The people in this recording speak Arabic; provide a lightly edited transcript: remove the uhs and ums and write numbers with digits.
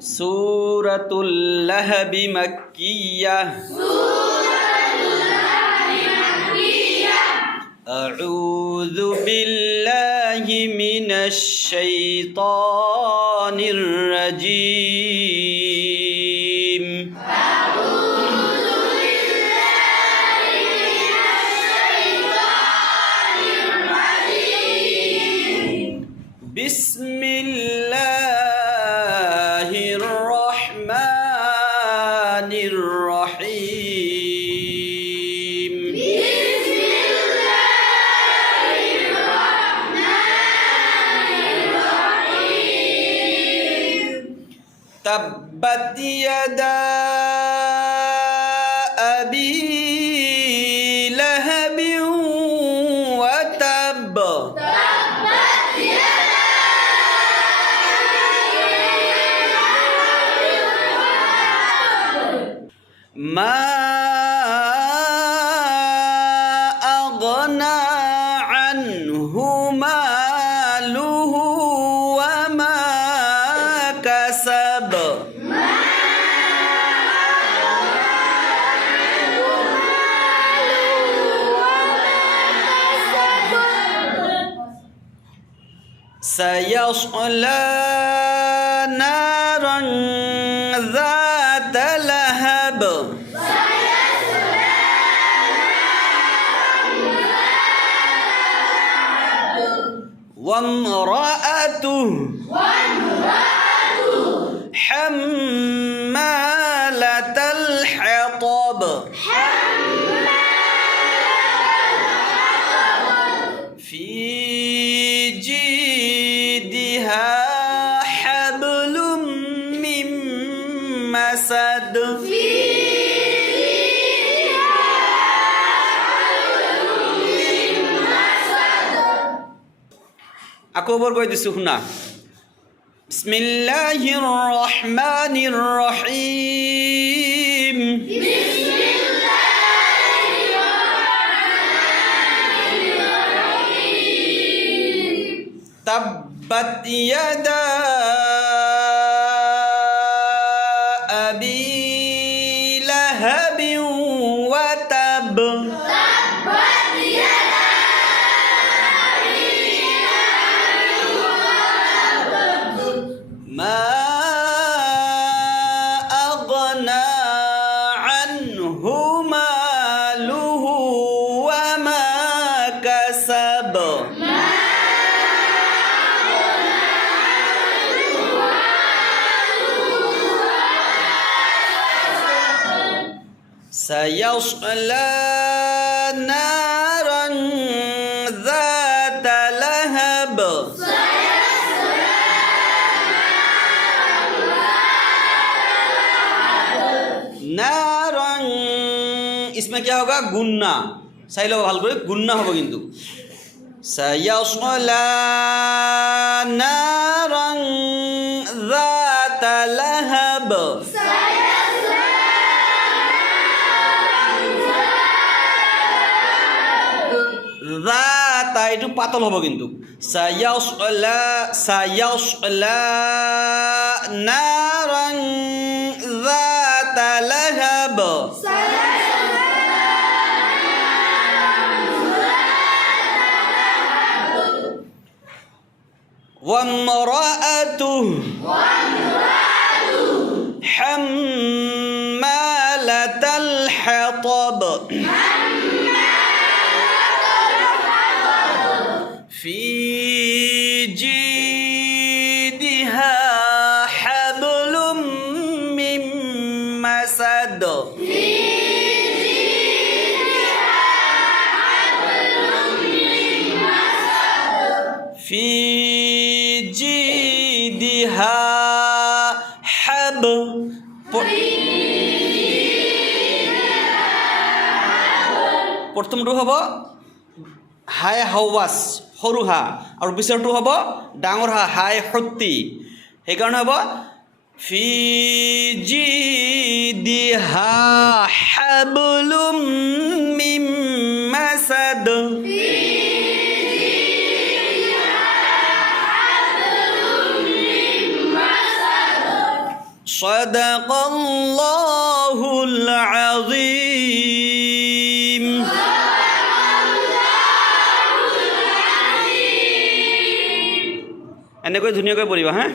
সূরাতুল লাহব মাক্কিয়াহ আউযু বিল্লাহি মিনাশ শাইতানির রাজীম বিসমিল্লাহির রহমানির রহিম তাব্বাত ইয়াদা আবি লাহাবিন ওয়া তাব ما أغنى عنه ماله وما كسب سيصلى نارا ذات لهب وامرأته حمالة الحطب في جيدها حبل من مسد Aku berbuat di sunnah. Bismillahirrahmanirrahim. Bismillahirrahmanirrahim. Tabbat yada abi lahabin wa tab. ما أغنى عنه ماله وما كسب سيصلى نارا ذات لهب नारंग इसमें क्या होगा गुन्ना सही लोग भालो करे गुन्ना होगा किंतु सयस्ला नारंग ذات لهب ذات itu পাতল হবে কিন্তু সয়স্লা নারंग ذات لهب وامرأته حمالة الحطب في جيدها حبل من مسد في جيدها حبل প্রথমটো হ'ব হাই হাওয়াস সৰু হা আৰু পিছৰটো হ'ব ডাঙৰ হা হাই হত্তি সেইকাৰণে হ'ব ফি জিদিহা হাবলুম মিন মাসাদ সাদাকাল্লাহুল আযীম। এনেকৈ ধুনীয়াকৈ পঢ়িবা হা।